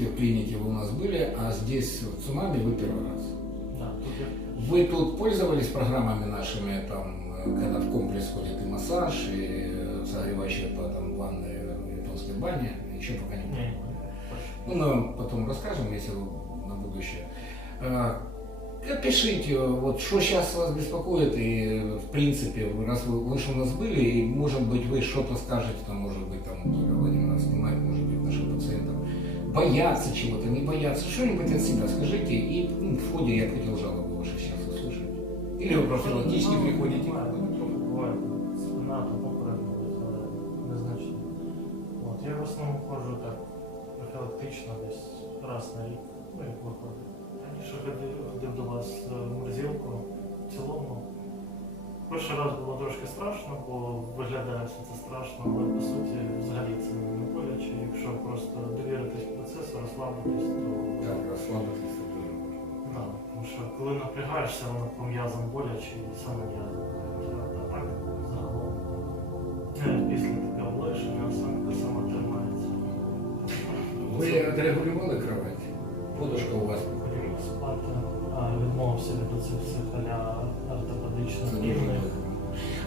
работе в клинике вы у нас были, а здесь в Цумаме вы первый раз. Да, Вы тут пользовались программами нашими, там, э, когда в комплекс ходит и массаж, и э, согревающая там, ванной в японской бане, еще пока не не, Ну, вам потом расскажем, если на будущее. Э, Опишите, вот что сейчас вас беспокоит, и в принципе, раз вы, вы у нас были, и может быть вы что-то скажете, там, может быть, там, боятся чего-то, не боятся, что-нибудь от себя скажите, и ну, в ходе я бы хотел жалобы ваши сейчас услышать. Или вы профилактически Ну, приходите. буває, трохи буває спина, то попередньо, але незначно. От, я в основному ходжу так профілактично, десь раз на рік, ну як виходить. Раніше ходив, ходив до вас е, в морзилку в цілому. Перший раз було трошки страшно, бо виглядає все це страшно, але по суті взагалі це не боляче. Якщо просто довіритись процесу, розслабитись, то Так, расслабьтесь. Да, тому що коли напрягаєшся, воно по м'язам боляче і саме. А так загалом. е, Після таке облегшення осанка сама тримається. Ви отрегулювали кровать? Подушка відмовився від оцих аля ортопедичних рівних.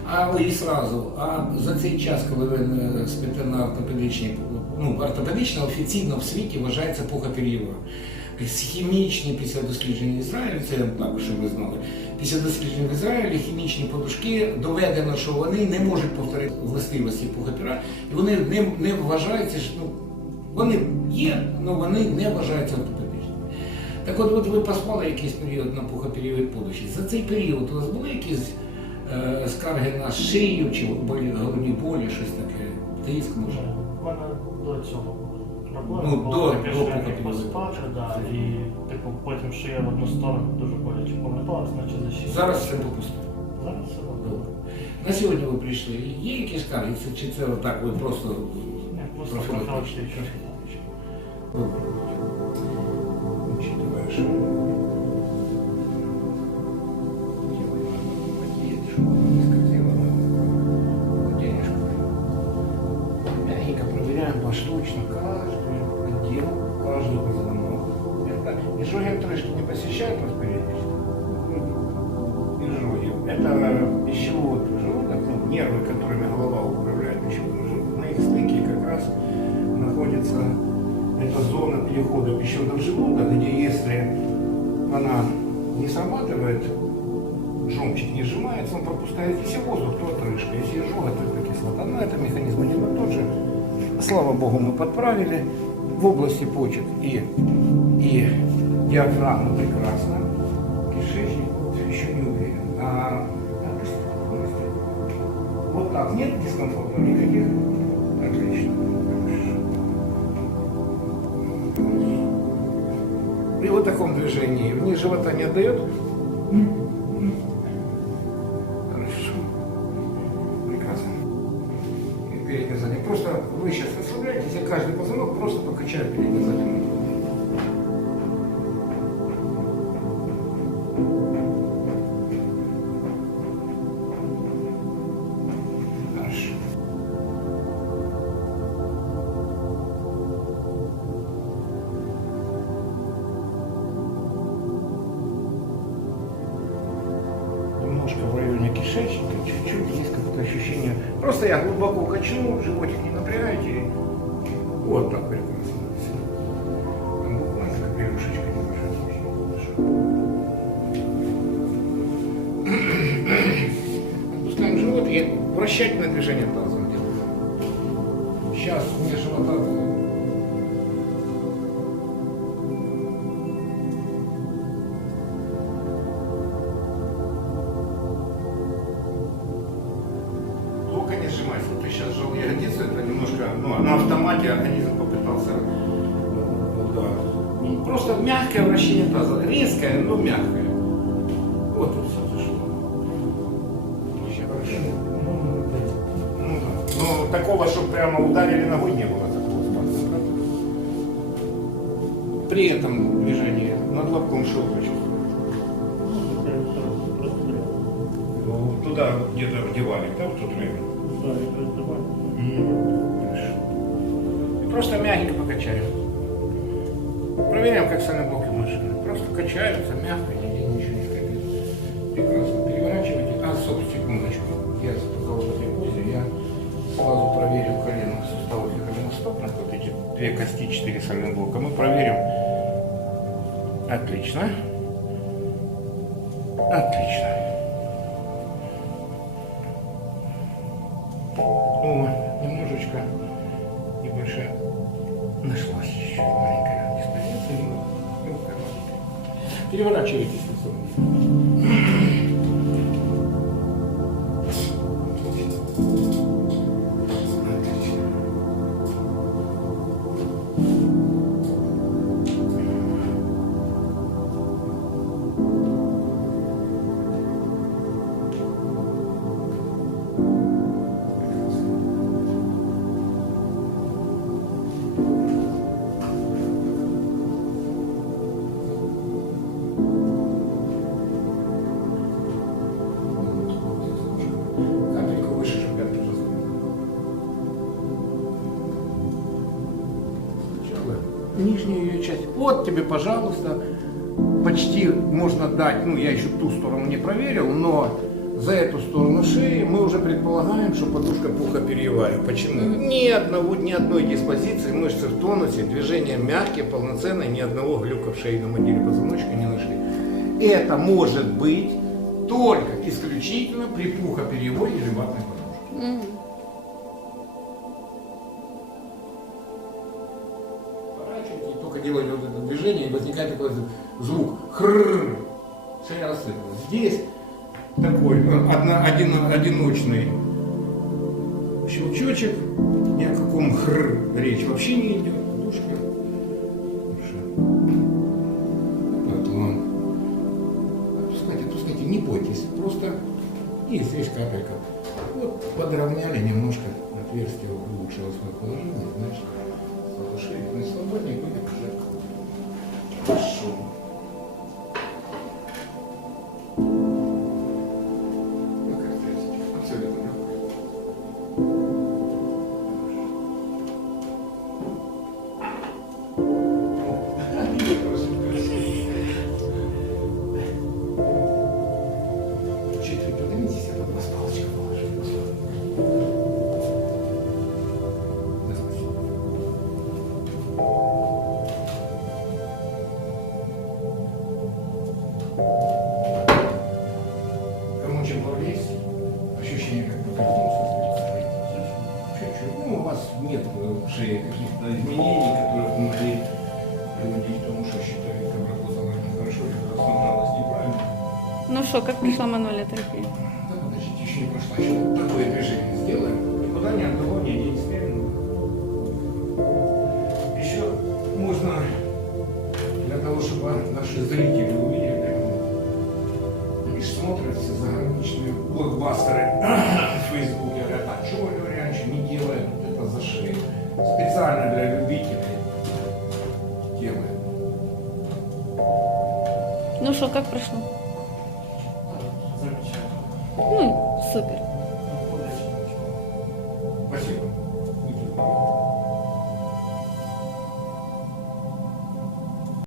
А ви сразу, а за цей час, коли ви е, спите на ортопедичній, ну, ортопедична офіційно в світі вважається епоха періоду. Хімічні після досліджень в Ізраїлі, це так, щоб ви знали, після досліджень в Ізраїлі хімічні подушки доведено, що вони не можуть повторити властивості епохи пера, і вони не, не вважаються, що, ну, вони є, але вони не вважаються ортопедичними. Так от, от ви поспали якийсь період на пухоперіод подуші. За цей період у вас були якісь е, скарги на шию чи болі, головні болі, щось таке, тиск може? У мене до цього були проблеми, Ну, було до- до попереднього. поспати, да, і типу, потім шия в одну сторону дуже боляче поверталась, наче за шию. Зараз все попустимо. Зараз все добре. Добре. На сьогодні ви прийшли. Є якісь скарги, Це- чи це так ви просто Ні, просто профілактично? Поштучно каждый отдел, каждый позвонок. Это изжоги трешки не посещают вас периодически? Изжоги. Это пищевод желудок, ну, нервы, которыми голова управляет пищеводом желудком. На их стыке как раз находится эта зона перехода пищевода в желудок, где если она не срабатывает, жомчик не сжимается, он пропускает весь воздух, то отрыжка. Если изжога, то это кислота. Но это механизм один и тот же. Слава Богу, мы подправили. В области почек и, и диафрагма прекрасно. Кишечник еще не уверен. А, вот так, нет дискомфорта никаких? При вот таком движении вниз живота не отдает? Хорошо. Прекрасно. И передний задний. Просто вы сейчас расслабляетесь, и каждый позвонок просто покачает передний задний. Ощущение. Просто я глубоко качну, животик не напрягайте. Вот так. Там буквально как берушечка небольшая. Живот и вращательное движение тазом делаем. Сейчас мне живота ягодицу, это немножко, ну, на автомате организм попытался. э, Да. Ну, Просто мягкое вращение таза. Резкое, но мягкое. Вот и все зашло. Вообще хорошо. Ну да. Но такого, чтобы прямо ударили ногой, не было такого спаса? При этом движении над лобком шел почувствовать. Ну, Туда где-то вдевали, да, в тот И просто мягенько покачаем. Проверяем, как сами блоки машины. Просто качаются мягко, нигде ничего не скрипит. Прекрасно. Переворачивайте. А, стоп, секундочку. Я пока в этой позе, я сразу проверю коленные суставы и голеностопных. Вот эти две кости, четыре сальных Мы проверим. Отлично. Отлично. О, немножечко небольшая нашлась чуть-чуть маленькая диспозиция, легкая маленькая. Переворачивайтесь лицом. Нижнюю ее часть. Вот тебе, пожалуйста, почти можно дать, ну я еще ту сторону не проверил, но за эту сторону шеи мы уже предполагаем, что подушка пухоперьевая. Почему? Ни одного, ни одной диспозиции мышцы в тонусе, движения мягкие, полноценные, ни одного глюка в шейном отделе позвоночника не нашли. Это может быть только исключительно при пухоперьевой или ватной подушке. Мгм. Возникает такой звук хрррр. Шея рассыпалась. Здесь такой э, одно- один, одиночный щелчочек, ни о каком хр речь вообще не идет. Подушка. Хорошо. Подлон. Отпускайте, отпускайте, не бойтесь. Просто и здесь капелька. Вот подровняли немножко отверстие улучшило свое положение, значит, шире, ну и свободнее будет уже. Ну, у вас нет шее каких-то изменений, которые могли приводить к тому, что щитовидка работала нехорошо или рассмотрелась неправильно. Ну что, как пришла мануальная терапия? Да подождите, еще не прошла. Еще такое движение сделаем. Никуда ни одного, ни единственного. Еще можно для того, чтобы наши зрители увидели, они ж смотрят все заграничные блокбастеры в Фейсбуке, говорят, а чего вы не делаем это за шею? Специально для любителей делаем. Ну что, как прошло? Замечательно. Ну, супер.